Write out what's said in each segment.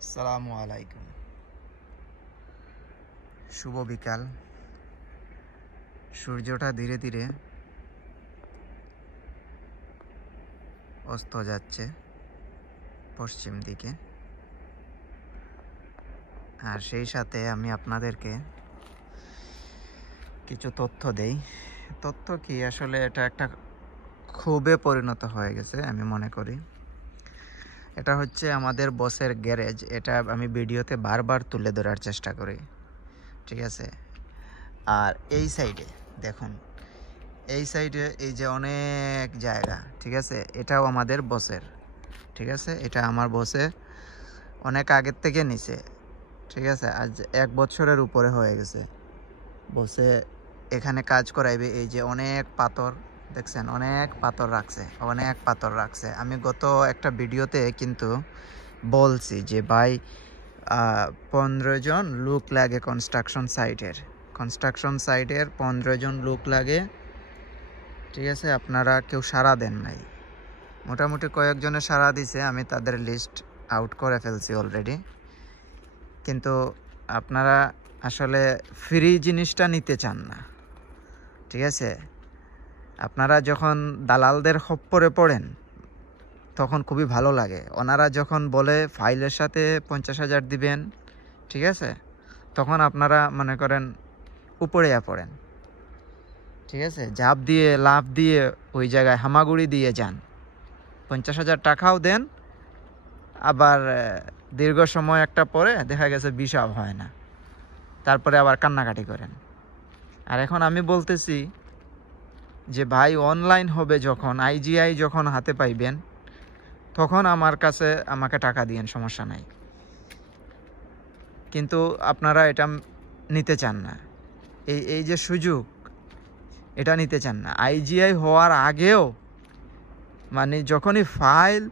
আসসালামু আলাইকুম। শুভ বিকাল। সূর্যটা ধীরে ধীরে অস্ত যাচ্ছে পশ্চিম দিকে, আর সেই সাথে আমি আপনাদেরকে কিছু তথ্য দেই। তথ্য কি, আসলে এটা একটা ক্ষোভে পরিণত হয়ে গেছে আমি মনে করি। এটা হচ্ছে আমাদের বসের গ্যারেজ। এটা আমি ভিডিওতে বারবার তুলে ধরার চেষ্টা করি, ঠিক আছে। আর এই সাইডে দেখুন, এই সাইডে এই যে অনেক জায়গা, ঠিক আছে, এটাও আমাদের বসের, ঠিক আছে। এটা আমার বসে অনেক আগের থেকে নিছে, ঠিক আছে। আজ 1 বছরের উপরে হয়ে গেছে বসে এখানে কাজ করাইবে। এই যে অনেক পাথর দেখছেন, অনেক পাথর রাখছে, অনেক পাথর রাখছে। আমি গত একটা ভিডিওতে কিন্তু বলছি যে ভাই 15 জন লোক লাগে কনস্ট্রাকশন সাইটের 15 জন লোক লাগে, ঠিক আছে। আপনারা কেউ সাড়া দেন নাই। মোটামুটি কয়েকজনে সাড়া দিছে, আমি তাদের লিস্ট আউট করে ফেলছি অলরেডি। কিন্তু আপনারা আসলে ফ্রি জিনিসটা নিতে চান না, ঠিক আছে। আপনারা যখন দালালদের খপ্পরে পড়েন তখন খুবই ভালো লাগে। ওনারা যখন বলে ফাইলের সাথে 50,000 দিবেন, ঠিক আছে, তখন আপনারা মনে করেন উপরে পড়েন, ঠিক আছে। ঝাঁপ দিয়ে লাফ দিয়ে ওই জায়গায় হামাগুড়ি দিয়ে যান, 50,000 টাকাও দেন, আবার দীর্ঘ সময় একটা পরে দেখা গেছে বিষাব হয় না, তারপরে আবার কান্নাকাটি করেন। আর এখন আমি বলতেছি যে ভাই অনলাইন হবে যখন, আইজিআই যখন হাতে পাইবেন তখন আমাকে টাকা দিয়েন, সমস্যা নাই। কিন্তু আপনারা এটা নিতে চান না, এই যে সুযোগ, এটা নিতে চান না। আইজিআই হওয়ার আগেও মানে যখনই ফাইল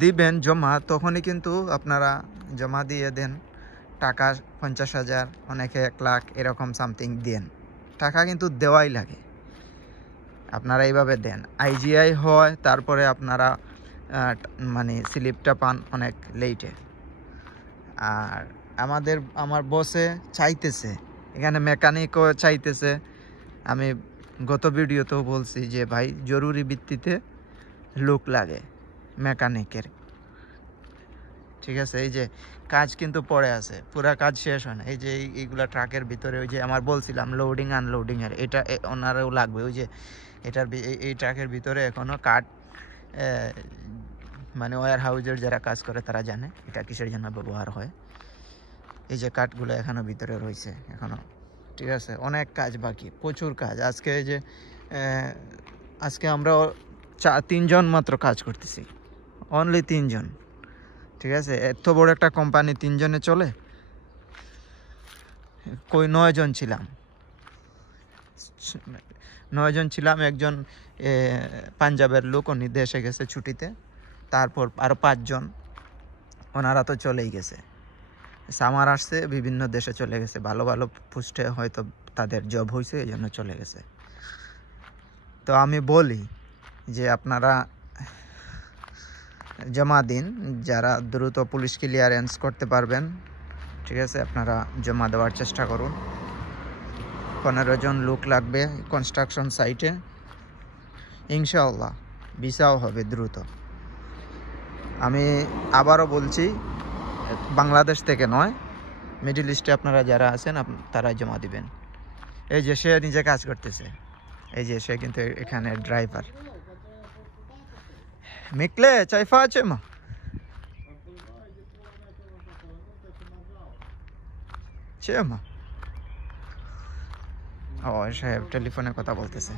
দিবেন জমা, তখনই কিন্তু আপনারা জমা দিয়ে দেন টাকা 50,000, অনেকে 1 লাখ এরকম সামথিং দেন। টাকা কিন্তু দেওয়াই লাগে, আপনারা এইভাবে দেন। আইজিআই হয় তারপরে আপনারা মানে স্লিপটা পান অনেক লেটে। আর আমার বসে চাইতেছে, এখানে মেকানিকও চাইতেছে। আমি গত ভিডিওতেও বলছি যে ভাই জরুরি ভিত্তিতে লোক লাগে মেকানিকের, ঠিক আছে। এই যে কাজ কিন্তু পড়ে আছে, পুরা কাজ শেষ হয় না। এই যে এইগুলা ট্রাকের ভিতরে, ওই যে আমার বলছিলাম লোডিং আনলোডিংয়ের, এটা ওনারও লাগবে। ওই যে এই ট্রাকের ভিতরে এখনও কাঠ, মানে ওয়্যার হাউজের যারা কাজ করে তারা জানে এটা কিসের জন্য ব্যবহার হয়। এই যে কাঠগুলো এখনও ভিতরে রয়েছে এখনও, ঠিক আছে। অনেক কাজ বাকি, প্রচুর কাজ। আজকে আমরা 3 জন মাত্র কাজ করতেছি, অনলি 3 জন, ঠিক আছে। এত বড় একটা কোম্পানি 3 জনে চলে? কই 9 জন ছিলাম, 9 জন ছিলাম। একজন পাঞ্জাবের লোক, উনি দেশে গেছে ছুটিতে। তারপর আরও 5 জন, ওনারা তো চলেই গেছে। সামার আসছে, বিভিন্ন দেশে চলে গেছে, ভালো ভালো পোস্টে হয়তো তাদের জব হয়েছে, এই জন্য চলে গেছে। তো আমি বলি যে আপনারা জমা দিন, যারা দ্রুত পুলিশ ক্লিয়ারেন্স করতে পারবেন, ঠিক আছে, আপনারা জমা দেওয়ার চেষ্টা করুন। 15 জন লোক লাগবে কনস্ট্রাকশন সাইটে, ইনশাআল্লাহ ভিসাও হবে দ্রুত। আমি আবারও বলছি, বাংলাদেশ থেকে নয়, মিডল ইস্টে আপনারা যারা আছেন তারাই জমা দিবেন। এই যে সে নিজে কাজ করতেছে, এই যে সে কিন্তু এখানে ড্রাইভার। মিকলে চাইফা আছে মা মা ও সাহেব টেলিফোনে কথা বলতেছে,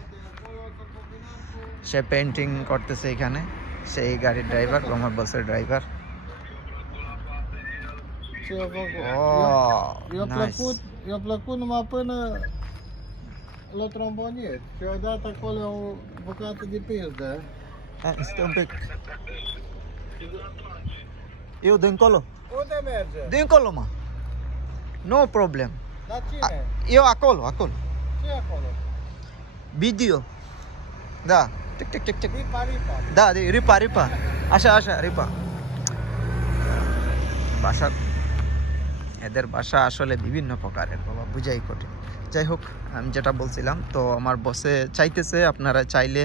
সে পেন্টিং করতেছে এখানে, সেই গাড়ির ড্রাইভার, আমার বসের driver. Eu plăcut numai până la tromboniet. Și odată acolo o bucată de pildă. Stai un pic. Eu dincolo. Unde merge? Dincolo, mă. No problem. La cine? Eu acolo. Ce e acolo? Video. Da. Tic. Ripa. Da, ripa. Așa, ripa. এদের বাসা আসলে বিভিন্ন প্রকারের, বাবা বুঝাই কঠিন। যাই হোক, আমি যেটা বলছিলাম, তো আমার বসে চাইতেছে আপনারা চাইলে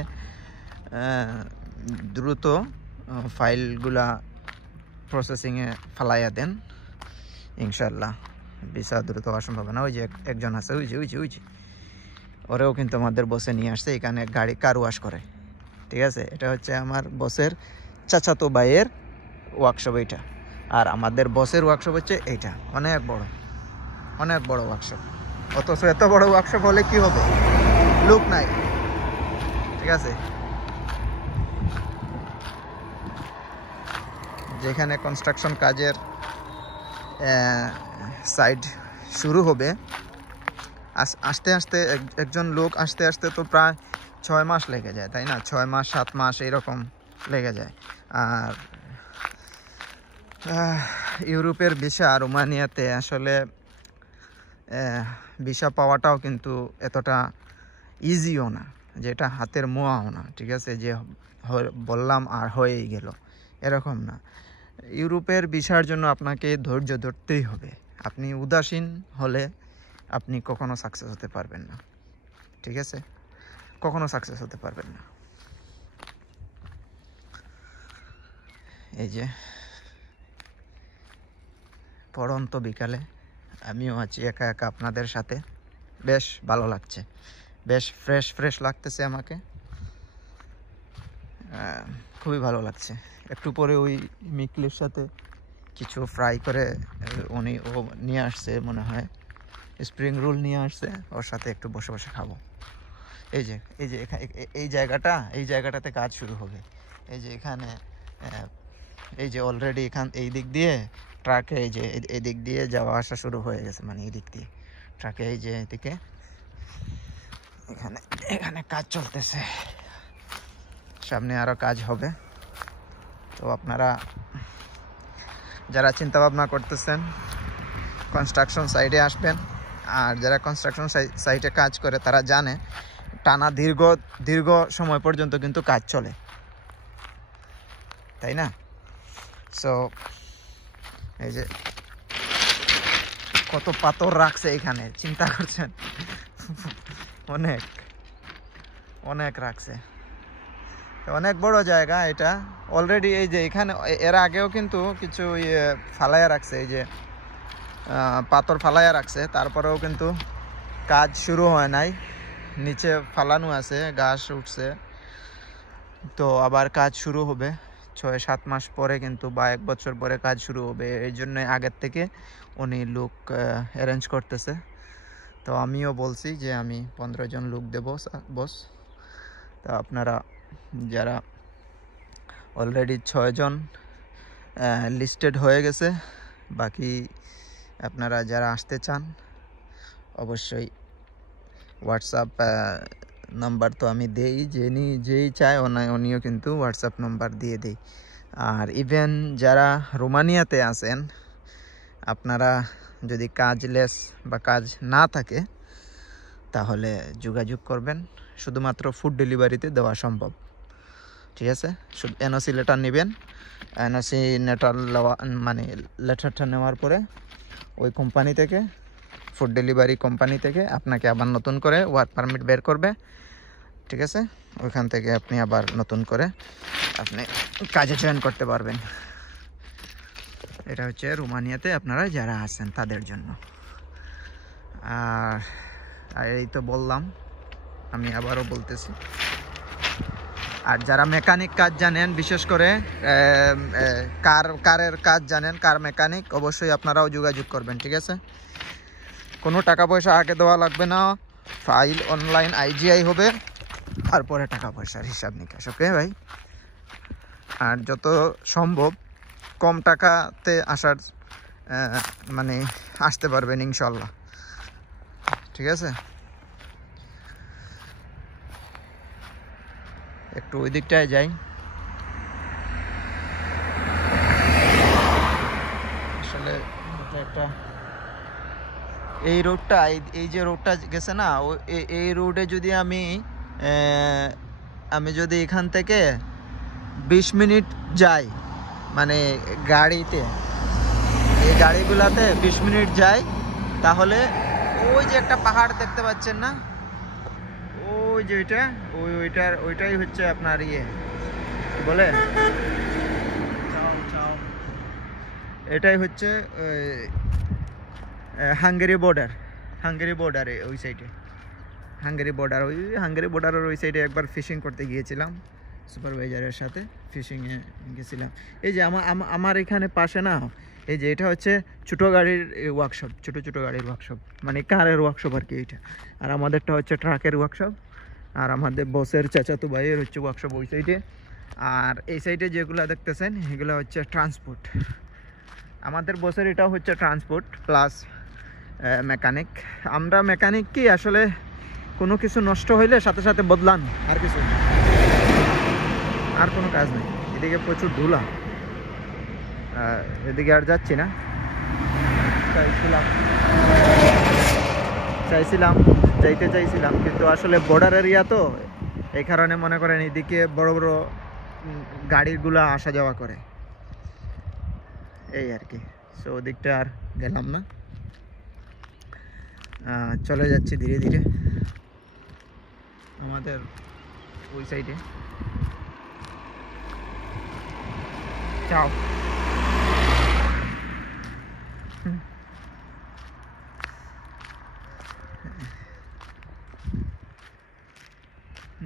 দ্রুত ফাইলগুলা প্রসেসিংয়ে ফালাইয়া দেন, ইনশাল্লাহ ভিসা দ্রুত হওয়ার সম্ভাবনা। ওই যে একজন আছে, ওই যে ওরেও কিন্তু আমাদের বসে নিয়ে আসছে, এখানে গাড়ি কার ওয়াশ করে, ঠিক আছে। এটা হচ্ছে আমার বসের চাচাতো ভাইয়ের ওয়ার্কশপ এইটা, আর আমাদের বসের ওয়ার্কশপ হচ্ছে এইটা, অনেক বড় ওয়ার্কশপ। অথচ এত বড় ওয়ার্কশপ হলে কি হবে, লোক নাই, ঠিক আছে। যেখানে কনস্ট্রাকশন কাজের সাইড শুরু হবে, আস্তে আস্তে একজন লোক আসতে আসতে তো প্রায় 6 মাস লেগে যায়, তাই না? 6 মাস 7 মাস এইরকম লেগে যায়। আর ইউরোপের ভিসা, রোমানিয়াতে আসলে ভিসা পাওয়াটাও কিন্তু এতটা ইজিও না, যেটা হাতের মোয়াও না, ঠিক আছে, যে বললাম আর হয়েই গেল, এরকম না। ইউরোপের ভিসার জন্য আপনাকে ধৈর্য ধরতেই হবে। আপনি উদাসীন হলে আপনি কখনো সাকসেস হতে পারবেন না, ঠিক আছে, কখনো সাকসেস হতে পারবেন না। এই যে পড়ন্ত বিকালে আমিও আছি একা একা আপনাদের সাথে, বেশ ভালো লাগছে, বেশ ফ্রেশ লাগতেছে আমাকে, খুবই ভালো লাগছে। একটু পরে ওই মিকলির সাথে কিছু ফ্রাই করে ও নিয়ে আসছে, মনে হয় স্প্রিং রোল নিয়ে আসছে, ওর সাথে একটু বসে বসে খাবো। এই যে এই জায়গাটাতে কাজ শুরু হবে। এই যে এখানে এই যে অলরেডি এই দিক দিয়ে ট্রাকে, এই যে এই দিক দিয়ে যাওয়া আসা শুরু হয়ে গেছে, মানে এই দিক দিয়ে ট্রাকে, এই যে এদিকে এখানে কাজ চলতেছে, সামনে আরো কাজ হবে। তো আপনারা যারা চিন্তা ভাবনা করতেছেন কনস্ট্রাকশন সাইটে আসবেন, আর যারা কনস্ট্রাকশন সাইটে কাজ করে তারা জানে টানা দীর্ঘ সময় পর্যন্ত কিন্তু কাজ চলে, তাই না? সো এই যে কত পাথর রাখছে এখানে, চিন্তা করছেন, অনেক রাখছে, অনেক বড় জায়গা এটা অলরেডি। এই যে এখানে এর আগেও কিন্তু কিছু ফালাইয়া রাখছে, এই যে পাথর ফালাইয়া রাখছে, তারপরেও কিন্তু কাজ শুরু হয় নাই, নিচে ফালানো আছে, ঘাস উঠছে, তো আবার কাজ শুরু হবে 6-7 মাস পরে কিন্তু, বা 1 বছর পরে কাজ শুরু হবে। এই জন্য আগের থেকে উনি লোক অ্যারেঞ্জ করতেছে। তো আমিও বলছি যে আমি 15 জন লোক দেব বস। তো আপনারা যারা অলরেডি 6 জন লিস্টেড হয়ে গেছে, বাকি আপনারা যারা আসতে চান অবশ্যই হোয়াটসঅ্যাপ নাম্বার তো আমি দেই, যেই চায় উনিও কিন্তু হোয়াটসঅ্যাপ নাম্বার দিয়ে দেই। আর ইভেন যারা রোমানিয়াতে আছেন, আপনারা যদি কাজলেস বা কাজ না থাকে তাহলে যোগাযোগ করবেন, শুধুমাত্র ফুড ডেলিভারিতে দেওয়া সম্ভব, ঠিক আছে। শুধু এনওসি লেটার নেবেন, এনওসি লেটারটা নেওয়ার পরে ওই কোম্পানি থেকে, ফুড ডেলিভারি কোম্পানি থেকে আপনাকে আবার নতুন করে ওয়ার্ক পারমিট বের করবে, ঠিক আছে। ওইখান থেকে আপনি আবার নতুন করে আপনি কাজে জয়েন করতে পারবেন। এটা হচ্ছে রোমানিয়াতে আপনারা যারা আছেন তাদের জন্য। আর এই তো বললাম, আমি আবারও বলতেছি, আর যারা মেকানিক কাজ জানেন, বিশেষ করে কারের কাজ জানেন, কার মেকানিক, অবশ্যই আপনারাও যোগাযোগ করবেন, ঠিক আছে। কোনো টাকা পয়সা আগে দেওয়া লাগবে না, ফাইল অনলাইন IGI হবে, তারপরে টাকা পয়সার হিসাব নিকাশ, ওকে ভাই। আর যত সম্ভব কম টাকাতে আসতে পারবেন ইনশাল্লাহ, ঠিক আছে। একটু ওই দিকটায় যাই, আসলে একটা এই রোডটা, এই যে রোডটা গেছে না, এই রোডে যদি আমি যদি এখান থেকে 20 মিনিট যাই, মানে গাড়িতে এই গাড়িগুলাতে 20 মিনিট যায়, তাহলে ওই যে একটা পাহাড় দেখতে পাচ্ছেন না, ওই যে ওইটাই হচ্ছে আপনার কি বলে, এটাই হচ্ছে হাঙ্গেরি বর্ডারে ওই সাইডে, হাঙ্গেরি বর্ডারের ওই সাইডে একবার ফিশিং করতে গিয়েছিলাম সুপারভাইজারের সাথে, ফিশিংয়ে গেছিলাম। এই যে আমার এখানে পাশে না, এই যে এটা হচ্ছে ছোটো গাড়ির ওয়ার্কশপ, ছোটো গাড়ির ওয়ার্কশপ, মানে কারের ওয়ার্কশপ আর কি এইটা। আর আমাদেরটা হচ্ছে ট্রাকের ওয়ার্কশপ, আর আমাদের বসের চাচাতো ভাইয়ের হচ্ছে ওয়ার্কশপ ওই সাইডে। আর এই সাইডে যেগুলো দেখতেছেন এগুলো হচ্ছে ট্রান্সপোর্ট। আমাদের বসের এটাও হচ্ছে ট্রান্সপোর্ট প্লাস মেকানিক। আমরা মেকানিক কি আসলে কোনো কিছু নষ্ট হইলে সাথে সাথে বদলান, আর কিছু আর কোনো কাজ নেই। এদিকে প্রচুর ধুলা, এদিকে আর যাচ্ছি না। চাইছিলাম কিন্তু আসলে বর্ডার এরিয়া তো, এই কারণে মনে করেন এদিকে বড় বড় গাড়িগুলো আসা যাওয়া করে, এই আর কি। সো ওদিকটা আর গেলাম না, চলে যাচ্ছি ধীরে ধীরে আমাদের ওই সাইডে। চাও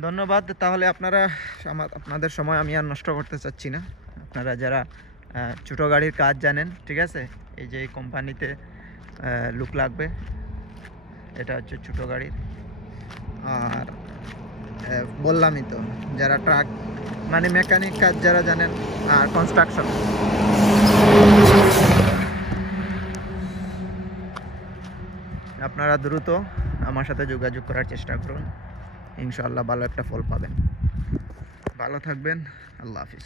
ধন্যবাদ। তাহলে আপনাদের সময় আমি আর নষ্ট করতে চাচ্ছি না। আপনারা যারা ছোটো গাড়ির কাজ জানেন, ঠিক আছে, এই যে এই কোম্পানিতে লুক লাগবে, এটা হচ্ছে ছোটো গাড়ির। আর বললামই তো, যারা ট্রাক মানে মেকানিক কাজ যারা জানেন, আর কনস্ট্রাকশন, আপনারা দ্রুত আমার সাথে যোগাযোগ করার চেষ্টা করুন, ইনশাআল্লাহ ভালো একটা ফল পাবেন। ভালো থাকবেন, আল্লাহ হাফিজ।